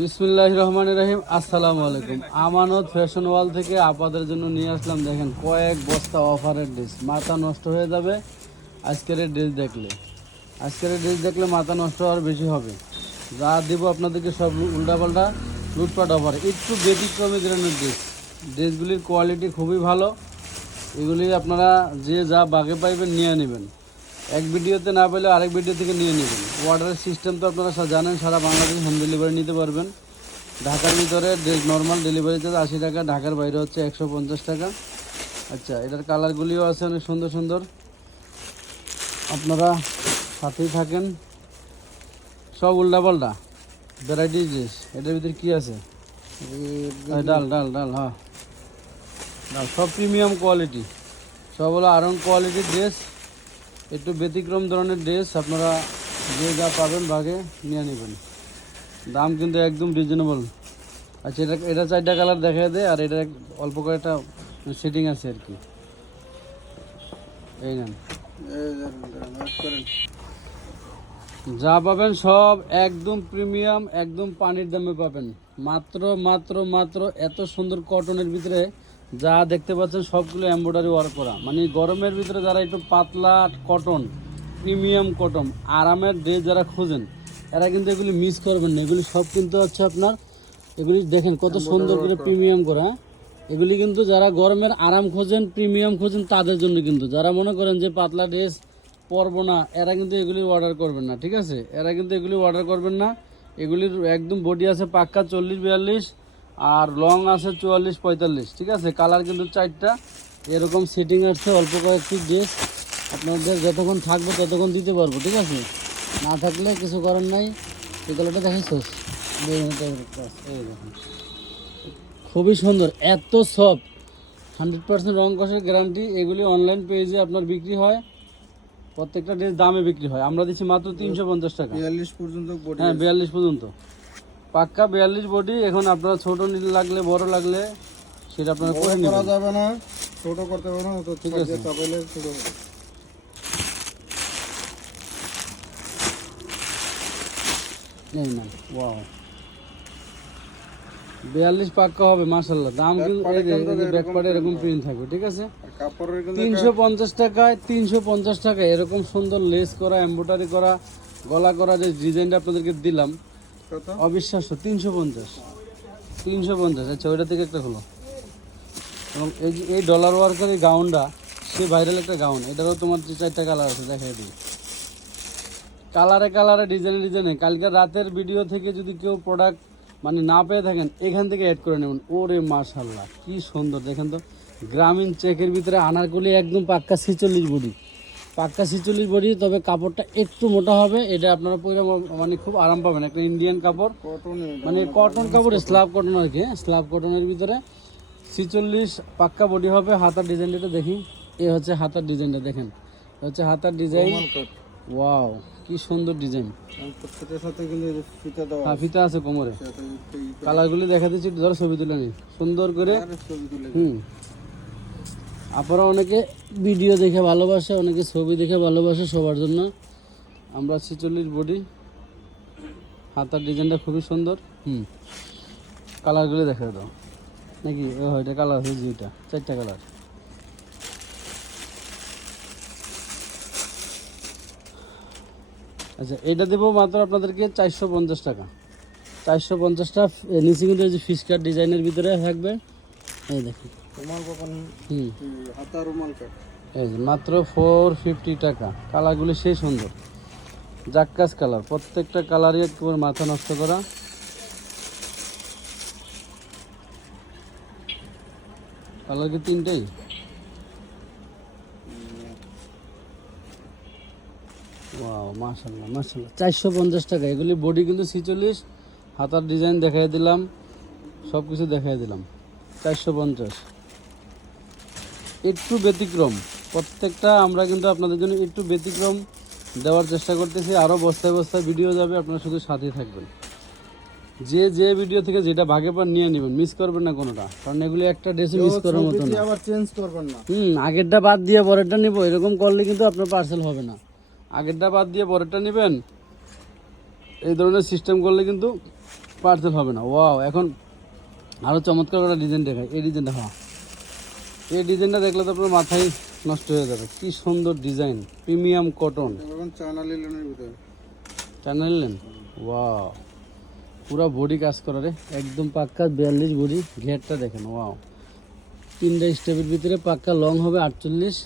বিসমুল্লাহ রহমান রহিম, আসসালামু আলাইকুম। আমানত ফ্যাশন ওয়াল থেকে আপনাদের জন্য নিয়ে আসলাম, দেখেন কয়েক বস্তা অফারের ড্রেস। মাথা নষ্ট হয়ে যাবে, আজকের ড্রেস দেখলে। আজকের ড্রেস দেখলে মাথা নষ্ট হওয়ার বেশি হবে। যা দিব আপনাদেরকে সব উল্টাপাল্টা, লুটপাট অফার। একটু ব্যতিক্রমী ধরনের ড্রেস। ড্রেসগুলির কোয়ালিটি খুবই ভালো। এগুলি আপনারা যে যা বাগে পাইবেন, নিয়ে নেবেন। এক ভিডিওতে না পেলে আরেক ভিডিও থেকে নিয়ে নেবেন। অর্ডারের সিস্টেম তো আপনারা জানেন সারা বাংলাদেশে হোম ডেলিভারি নিতে পারবেন। ঢাকার ভিতরে নর্মাল ডেলিভারিতে আশি টাকা ঢাকার বাইরে হচ্ছে একশো পঞ্চাশ টাকা। আচ্ছা এটার কালারগুলিও আছে অনেক সুন্দর সুন্দর। আপনারা সাথেই থাকেন। সব উল্টাপাল্টা। ভ্যারাইটিস ড্রেস এটার ভিতরে কী আছে? ডাল ডাল ডাল হ্যাঁ। ডাল সব প্রিমিয়াম কোয়ালিটি সব হলো আরং কোয়ালিটির ড্রেস একটু ব্যতিক্রম ধরনের ড্রেস আপনারা যে যা পাবেন ভাগে নিয়ে নেবেন। দাম কিন্তু একদম রিজনেবল আচ্ছা এটা এটা চারটা কালার দেখা দেয় আর এটা অল্প কয়েকটা সেটিং আছে আর কি। এই নেন। যা পাবেন সব একদম প্রিমিয়াম একদম পানির দামে পাবেন। মাত্র মাত্র মাত্র এত সুন্দর কটনের ভিতরে যা দেখতে পাচ্ছেন সবগুলো এমব্রয়ডারি ওয়ার্ক করা। মানে গরমের ভিতরে যারা একটু পাতলা কটন প্রিমিয়াম কটন আরামের ড্রেস যারা খোঁজেন এরা কিন্তু এগুলি মিস করবেন না। এগুলি সব কিন্তু হচ্ছে আপনার এগুলি দেখেন কত সুন্দর করে প্রিমিয়াম করা। এগুলি কিন্তু যারা গরমের আরাম খোঁজেন প্রিমিয়াম খোঁজেন তাদের জন্য কিন্তু। যারা মনে করেন যে পাতলা ড্রেস পরবো না এরা কিন্তু এগুলি অর্ডার করবেন না ঠিক আছে? এরা কিন্তু এগুলি অর্ডার করবেন না। এগুলির একদম বডি আছে পাক্কা চল্লিশ বিয়াল্লিশ। আর লং আছে চুয়াল্লিশ পঁয়তাল্লিশ ঠিক আছে? কালার কিন্তু চারটা। এরকম সেটিং আসছে অল্প কয়েকটি ড্রেস আপনাদের যতক্ষণ থাকব ততক্ষণ দিতে পারব ঠিক আছে? না থাকলে কিছু করার নাই। এই কালারটা দেখুন। খুবই সুন্দর এত সফট হান্ড্রেড পার্সেন্ট রং কষের গ্যারান্টি এগুলি অনলাইন পেজে আপনার বিক্রি হয়। প্রত্যেকটা ড্রেস দামে বিক্রি হয়। আমরা দিচ্ছি মাত্র তিনশো পঞ্চাশ টাকা। বিয়াল্লিশ পর্যন্ত হ্যাঁ বিয়াল্লিশ পর্যন্ত। পাক্কা বিয়াল্লিশ বডি এখন আপনারা ছোট নিলে লাগলে বড় লাগলে সেটা আপনারা করে করা যাবে না ছোট করতে পারবে না তো ঠিক আছে। চাপাইলে ছোট হবে। নেই না। ওয়াও বিয়াল্লিশ পাক্কা হবে মাসাল্লাহ দাম কিন্তু এরকম প্রিন্ট থাকবে ঠিক আছে? তিনশো পঞ্চাশ টাকায় তিনশো পঞ্চাশ টাকায় এরকম সুন্দর লেস করা এম্ব্রয়ডারি করা গলা করা যে ডিজাইনটা আপনাদেরকে দিলাম অবিশ্বাস্য, তিনশো পঞ্চাশ। তিনশো পঞ্চাশ আচ্ছা ওইটা থেকে একটা হলো। এবং এই যে, এই ডলার ওয়ার্কের এই গাউনটা সে ভাইরাল একটা গাউন এটারও তোমার যে চারটা কালার আছে দেখাই দিই। কালারে কালারে ডিজাইনে ডিজাইনে কালকে রাতের ভিডিও থেকে যদি কেউ প্রোডাক্ট মানে না পেয়ে থাকেন, এখান থেকে অ্যাড করে নেবেন। ওরে মাশাল্লাহ কি সুন্দর, দেখেন তো। গ্রামীণ চেকের ভিতরে আনারকলি একদম পাক্কা ছিচল্লিশ বডি। পাক্কা ছিচল্লিশ বডি তবে কাপড়টা একটু মোটা হবে। এটা আপনারা পরে মানে খুব আরাম পাবেন। একটা ইন্ডিয়ান কাপড়। মানে কটন কাপড় স্ল্যাব কটন আর কি স্ল্যাব কটনের ভিতরে। ছিচল্লিশ পাক্কা বডি হবে হাতার ডিজাইনটা দেখি। এ হচ্ছে হাতার ডিজাইনটা দেখেন। হচ্ছে হাতার ডিজাইন ওয়াও কি সুন্দর ডিজাইন হ্যাঁ ফিতা আছে কোমরে। কালারগুলি দেখা দিচ্ছি একটু ধরো ছবি তুলে নিই সুন্দর করে। হুম। আপনারা অনেকে ভিডিও দেখে ভালোবাসে অনেকে ছবি দেখে ভালোবাসে সবার জন্য। আমরা ছিচল্লিশ বডি হাতার ডিজাইনটা খুবই সুন্দর। হুম। কালারগুলি দেখা দাও। নাকি? ও এটা কালার আছে দুইটা চারটা কালার আচ্ছা এটা দেবো মাত্র আপনাদেরকে চারশো পঞ্চাশ টাকা। চারশো পঞ্চাশটা নিচে কিন্তু এই যে ফিস ডিজাইনের ভিতরে থাকবে। এই দেখুন। তোমার বাপান হুম। হাতা রুমাল কাট এই যে মাত্র ফোর ফিফটি টাকা। কালারগুলি সেই সুন্দর। জাক্কাস কালার। প্রত্যেকটা কালারই তোমার মাথা নষ্ট করা। কালার কি তিনটেই? মাশাল্লাহ মাশাল্লাহ চারশো পঞ্চাশ টাকা। এগুলি বডি কিন্তু ছিচল্লিশ। হাতার ডিজাইন দেখাই দিলাম। সব কিছু দেখাই দিলাম। চারশো পঞ্চাশ। একটু ব্যতিক্রম। প্রত্যেকটা আমরা কিন্তু আপনাদের জন্য একটু ব্যতিক্রম দেওয়ার চেষ্টা করতেছি। আরও বস্তায় বস্তায় ভিডিও যাবে আপনারা শুধু সাথেই থাকবেন। যে যে ভিডিও থেকে যেটা ভাগে পান নিয়ে নেবেন মিস করবেন না কোনোটা। কারণ এগুলি একটা ড্রেসে মিস করার মতো না। আবার চেঞ্জ করবেন না। হুম আগেরটা বাদ দিয়ে পরেরটা নিব এরকম করলে কিন্তু আপনার পার্সেল হবে না। আগেরটা বাদ দিয়ে পরেরটা নেবেন এই ধরনের সিস্টেম করলে কিন্তু পার্সেল হবে না। ওয়াও এখন আরও চমৎকার করে ডিজাইন দেখায়। এই ডিজাইনটা হ্যাঁ। এই ডিজাইনটা দেখলে তো আপনার মাথায় নষ্ট হয়ে যাবে। কি সুন্দর design premium cotton China linen wow পুরো বডি কাজ করা রে। একদম পাক্কা বিয়াল্লিশ বডি ঘেরটা দেখেন ওয়াও তিনটা স্টেপের ভিতরে পাক্কা লং হবে আটচল্লিশ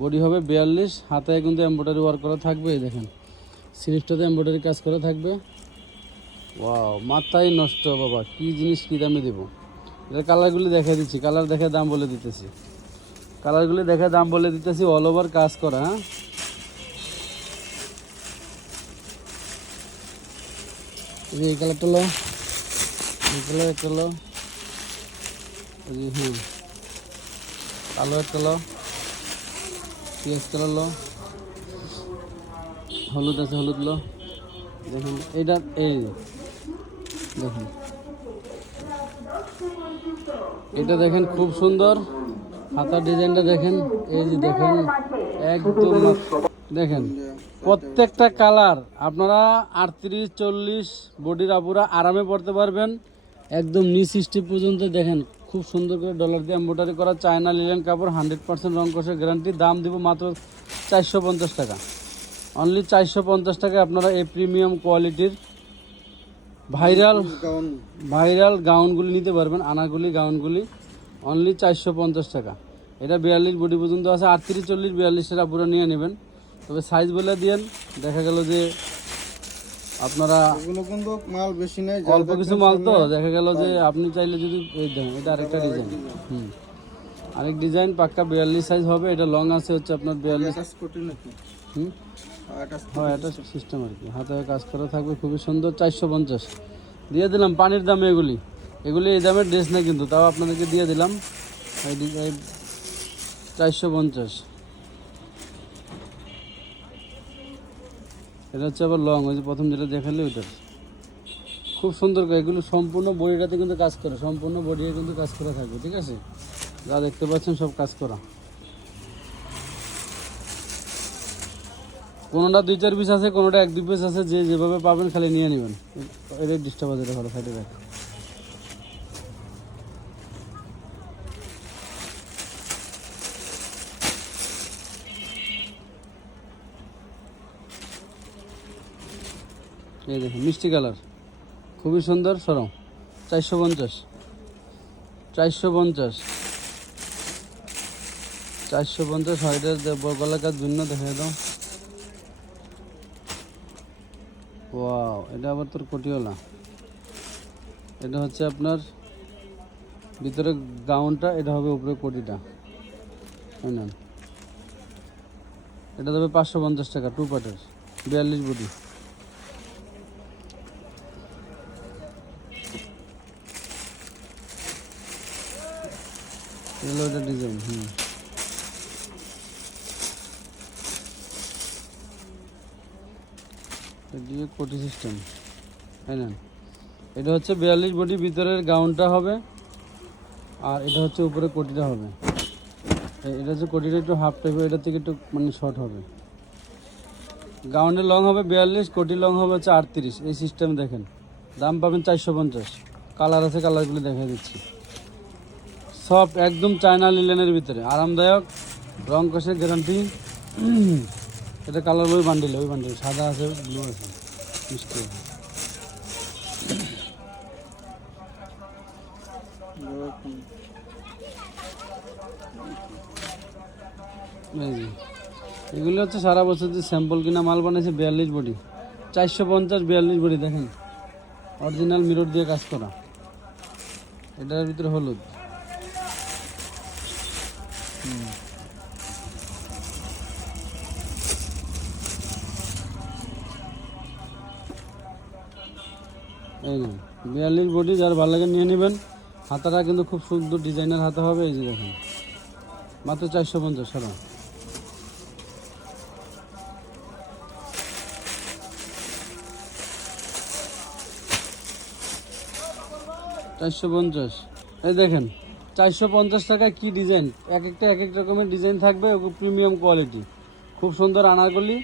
বডি হবে বিয়াল্লিশ। হাতে কিন্তু এমব্রয়ডারি ওয়ার্ক করা থাকবে এই দেখেন। সিরিজটাতে এমব্রয়ডারি কাজ করা থাকবে। ওয়াও মাথায় নষ্ট, বাবা, কি জিনিস কী দামে দেবো? এটা কালারগুলি দেখা দিচ্ছি, কালার দেখে দাম বলে দিতেছি। কালারগুলি দেখে দাম বলে দিতেছি অল ওভার কাজ করা হ্যাঁ? এই কালারটা লো, এই কালার একটা লো হ্যাঁ কালো একটা লো পেঁয়াজ কালার লো, হলুদ আছে, হলুদ লো, দেখুন, এইটা, এই দেখুন। এটা দেখেন খুব সুন্দর। হাতার ডিজাইনটা দেখেন। এই যে দেখেন, একদম দেখেন, প্রত্যেকটা কালার আপনারা আটত্রিশ, চল্লিশ বডির আপুরা আরামে পড়তে পারবেন। একদম নিচ স্টিপ পর্যন্ত দেখেন, খুব সুন্দর করে ডলার দিয়ে এম্বোটারি করা চায়না লিলেন কাপড়, হান্ড্রেড পার্সেন্ট রং কষের গ্যারান্টি দাম দিব মাত্র চারশো পঞ্চাশ টাকা। অনলি চারশো পঞ্চাশ টাকায় আপনারা এই প্রিমিয়াম কোয়ালিটির ভাইরাল ভাইরাল গাউনগুলি নিতে পারবেন আনাগুলি গাউনগুলি। অনলি চারশো পঞ্চাশ টাকা। এটা বিয়াল্লিশ বডি পর্যন্ত আছে আটত্রিশ চল্লিশ বিয়াল্লিশ টাকা পুরো নিয়ে নেবেন। তবে সাইজ বলে দিয়েন দেখা গেল যে আপনারা কিন্তু মাল বেশি নেই অল্প কিছু মাল তো দেখা গেল যে আপনি চাইলে যদি এই দেখেন এটা আরেকটা ডিজাইন হুম। আরেক ডিজাইন পাক্কা বিয়াল্লিশ সাইজ হবে এটা লং আছে হচ্ছে আপনার বিয়াল্লিশ। হুম? হ্যাঁ এটা সিস্টেম আর কি। হাতে কাজ করা থাকবে খুবই সুন্দর চারশো পঞ্চাশ। দিয়ে দিলাম পানির দামে এগুলি। এগুলি এই দামের ড্রেস না কিন্তু তাও আপনাদেরকে দিয়ে দিলাম। এই চারশো পঞ্চাশ। এটা হচ্ছে আবার লং ওই যে প্রথম যেটা দেখালে ওইটার খুব সুন্দর এগুলো সম্পূর্ণ বডিটাতে কিন্তু কাজ করে সম্পূর্ণ বডিতে কিন্তু কাজ করা থাকবে ঠিক আছে? যা দেখতে পাচ্ছেন সব কাজ করা। কোনোটা দুই চার পিস আছে, কোনোটা এক দুই পিস আছে, যে যেভাবে পাবেন খালি নিয়ে নেবেন। এটা ডিস্টার্ব আছে ভালো সাইডে রাখ এই দেখুন, মিষ্টি কালার। খুবই সুন্দর, সরম। চারশো পঞ্চাশ। চারশো পঞ্চাশ। চারশো পঞ্চাশ হাইটের কাজ ভিন্ন দেখা দাও। ওয়াও এটা আবার তোর কোটিওয়ালা। এটা হচ্ছে আপনার ভিতরে গাউনটা, এটা হবে উপরে কোটিটা। নেন। এটা দেবে পাঁচশো পঞ্চাশ টাকা টু পার্টের বিয়াল্লিশ এগুলো এটা ডিজাইন হুম। দিয়ে কোটি সিস্টেম তাই না? এটা হচ্ছে বিয়াল্লিশ বডি, ভিতরের গাউনটা হবে, আর এটা হচ্ছে উপরে কোটিটা হবে। এটা হচ্ছে কোটিটা একটু হাফ টাইপের এটা থেকে একটু মানে শর্ট হবে। গাউনের লং হবে বিয়াল্লিশ, কোটি লং হবে হচ্ছে আটত্রিশ। এই সিস্টেম দেখেন, দাম পাবেন চারশো পঞ্চাশ। কালার আছে কালারগুলি দেখা দিচ্ছি। সব একদম চায়না লিলেনের ভিতরে। আরামদায়ক, রং কষের গ্যারান্টি এটা কালার ওই বান্ডিল ওই বান্ডিল, সাদা আছে ব্লু আছে মিষ্টি। এগুলো হচ্ছে সারা বছর যে স্যাম্পল কিনা মাল বানাইছে বিয়াল্লিশ বডি। চারশো পঞ্চাশ বিয়াল্লিশ বডি, দেখেন। অরিজিনাল মিরর দিয়ে কাজ করা। এটার ভিতরে হলুদ। এই না বিয়াল্লিশ বডি, যার ভালো লাগে নিয়ে নেবেন। হাতাটা কিন্তু খুব সুন্দর ডিজাইনের হাতা হবে, এই যে দেখেন। মাত্র চারশো পঞ্চাশ, সারা। চারশো পঞ্চাশ। এই দেখেন, চারশো পঞ্চাশ টাকায় কী ডিজাইন? এক একটা, এক এক রকমের ডিজাইন থাকবে প্রিমিয়াম কোয়ালিটি। খুব সুন্দর আনারকলি,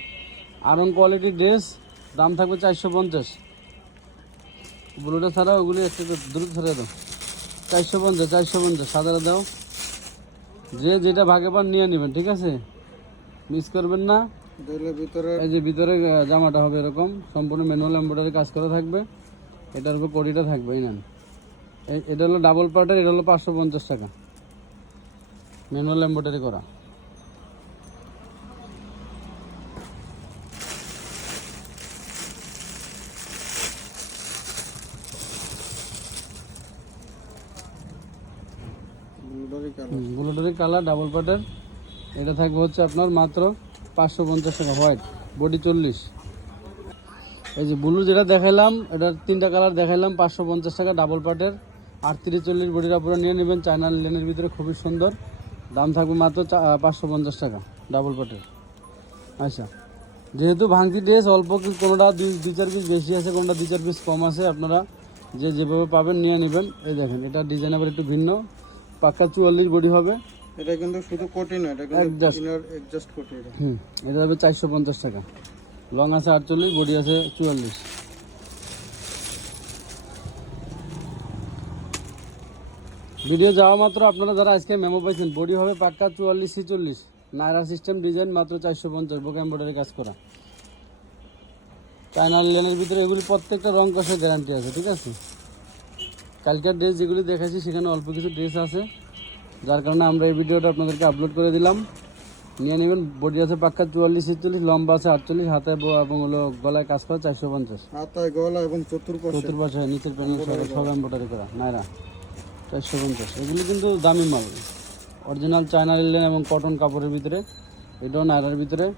আরং কোয়ালিটির ড্রেস, দাম থাকবে চারশো পঞ্চাশ। ব্লুটা ছাড়া ওগুলি একটু দ্রুত ছাড়িয়ে দাও। চারশো পঞ্চাশ চারশো পঞ্চাশ সাদাটা দাও। যে যেটা ভাগে পান নিয়ে নেবেন ঠিক আছে? মিস করবেন না। ভিতরে এই যে ভিতরে জামাটা হবে এরকম সম্পূর্ণ ম্যানুয়াল এম্ব্রয়ডারি কাজ করা থাকবে। এটার উপর কড়িটা থাকবে এই নেন। এই- এটা হলো ডাবল পার্টের এটা হলো পাঁচশো পঞ্চাশ টাকা। ম্যানুয়াল এম্ব্রয়ডারি করা। কালার কালার ডাবল পার্টের এটা থাকবে হচ্ছে আপনার মাত্র পাঁচশো পঞ্চাশ টাকা হোয়াইট বডি চল্লিশ। এই যে ব্লু যেটা দেখাইলাম, এটার তিনটা কালার দেখাইলাম, পাঁচশো পঞ্চাশ টাকা ডাবল পার্টের আটত্রিশ চল্লিশ বডির উপরে নিয়ে নেবেন চায়না লেনের ভিতরে খুবই সুন্দর। দাম থাকবে মাত্র পাঁচশো পঞ্চাশ টাকা ডাবল পার্টের আচ্ছা যেহেতু ভাঙতি ড্রেস অল্প কোনোটা দুই দুই চার পিস বেশি আছে, কোনোটা দুই চার পিস কম আছে, আপনারা যে যেভাবে পাবেন নিয়ে নেবেন। এই দেখেন, এটা ডিজাইন আবার একটু ভিন্ন। পাক্কা চুয়াল্লিশ বডি হবে। এটা কিন্তু শুধু কোটি না এটা কিন্তু এডজাস্ট কোটি এটা। হুম এটা হবে চারশো পঞ্চাশ টাকা। লং আছে আটচল্লিশ বডি আছে চুয়াল্লিশ। ভিডিও যাওয়া মাত্র আপনারা যারা আজকে মেমো পাইছেন বডি হবে পাক্কা চুয়াল্লিশ ছিচল্লিশ। নায়রা সিস্টেম ডিজাইন মাত্র চারশো পঞ্চাশ বুক এম্ব্রয়ডারি কাজ করা। চায়না লেনের ভিতরে এগুলি প্রত্যেকটা রং কষের গ্যারান্টি আছে ঠিক আছে? কালকের ড্রেস যেগুলি দেখাচ্ছি সেখানে অল্প কিছু ড্রেস আছে। যার কারণে আমরা এই ভিডিওটা আপনাদেরকে আপলোড করে দিলাম। নিয়ে নেবেন বডি আছে পাক্কা চুয়াল্লিশ ছেচল্লিশ লম্বা আছে আটচল্লিশ হাতে ব- এবং হলো গলায় কাজ করা চারশো পঞ্চাশ। হাতায় গলা এবং চতুর্পাশে। চতুর্পাশে নিচের প্যানেল সব এম্ব্রয়ডারি করা নাইরা। চারশো পঞ্চাশ। এগুলি কিন্তু দামি মাল। অরিজিনাল চায়না লিলেন এবং কটন কাপড়ের ভিতরে। এটাও নাইরার ভিতরে।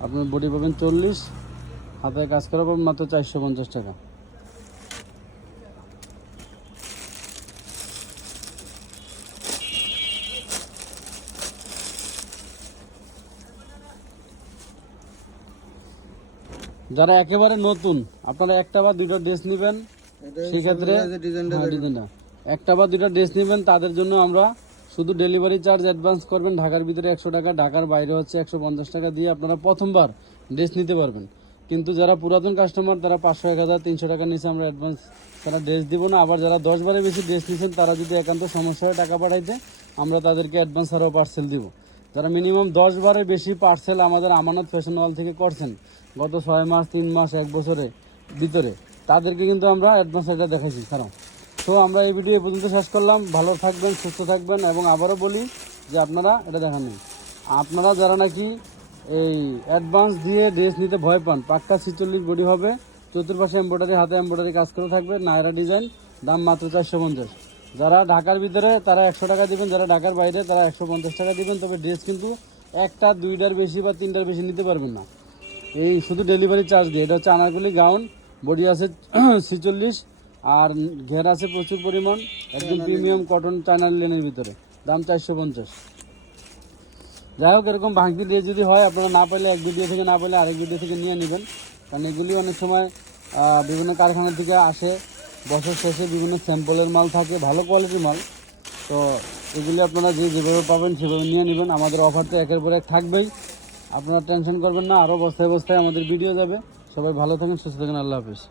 আপনার বডি পাবেন চল্লিশ হাতায় কাজ করা পাবেন মাত্র চারশো পঞ্চাশ টাকা। যারা একেবারে নতুন আপনারা একটা বা দুইটা ড্রেস নেবেন সেক্ষেত্রে হ্যাঁ, একটা বা দুটা ড্রেস নেবেন তাদের জন্য আমরা শুধু ডেলিভারি চার্জ অ্যাডভান্স করবেন ঢাকার ভিতরে একশো টাকা ঢাকার বাইরে হচ্ছে একশো পঞ্চাশ টাকা দিয়ে আপনারা প্রথমবার ড্রেস নিতে পারবেন। কিন্তু যারা পুরাতন কাস্টমার তারা পাঁচশো এক হাজার তিনশো টাকা নিচে আমরা অ্যাডভান্স তারা ড্রেস দিব না। আবার যারা দশ বারে বেশি ড্রেস নিচ্ছেন তারা যদি একান্ত সমস্যা হয় টাকা পাঠাইতে আমরা তাদেরকে অ্যাডভান্স আরও পার্সেল দিব। যারা মিনিমাম দশ বারের বেশি পার্সেল আমাদের আমানত ফ্যাশন ওয়াল থেকে করছেন গত ছয় মাস, তিন মাস, এক বছরে ভিতরে। তাদেরকে কিন্তু আমরা অ্যাডভান্স এটা দেখাইছি। কারণ, তো আমরা এই ভিডিও পর্যন্ত শেষ করলাম। ভালো থাকবেন, সুস্থ থাকবেন এবং আবারও বলি যে আপনারা এটা দেখান। আপনারা যারা নাকি এই অ্যাডভান্স দিয়ে ড্রেস নিতে ভয় পান, পাক্কা ছিচল্লিশ বডি হবে, চতুর্পাশে এম্ব্রয়ডারি হাতে এম্ব্রয়ডারি কাজ করে থাকবে, নায়রা ডিজাইন দাম মাত্র চারশো পঞ্চাশ। যারা ঢাকার ভিতরে তারা একশো টাকা দিবেন, যারা ঢাকার বাইরে তারা একশো পঞ্চাশ টাকা দিবেন, তবে ড্রেস কিন্তু একটা দুইটার বেশি বা তিনটার বেশি নিতে পারবেন না। এই শুধু ডেলিভারি চার্জ দিয়ে এটা হচ্ছে আনারগুলি গাউন বডি আছে ছিচল্লিশ আর ঘের আছে প্রচুর পরিমাণ একদম প্রিমিয়াম কটন চায়না লেনের ভিতরে দাম চারশো পঞ্চাশ। যাই হোক এরকম ভাঙতি দিয়ে যদি হয় আপনারা না পেলে এক ভিডিও থেকে না পেলে আরেক ভিডিও থেকে নিয়ে নেবেন। কারণ এগুলি অনেক সময় বিভিন্ন কারখানা থেকে আসে বছর শেষে বিভিন্ন স্যাম্পলের মাল থাকে ভালো কোয়ালিটির মাল। তো এগুলি আপনারা যে যেভাবে পাবেন সেভাবে নিয়ে নেবেন। আমাদের অফার তো একের পর এক থাকবেই। আপনারা টেনশন করবেন না আরও বস্তায় বস্তায় আমাদের ভিডিও যাবে। সবাই ভালো থাকেন, সুস্থ থাকেন, আল্লাহ হাফিজ।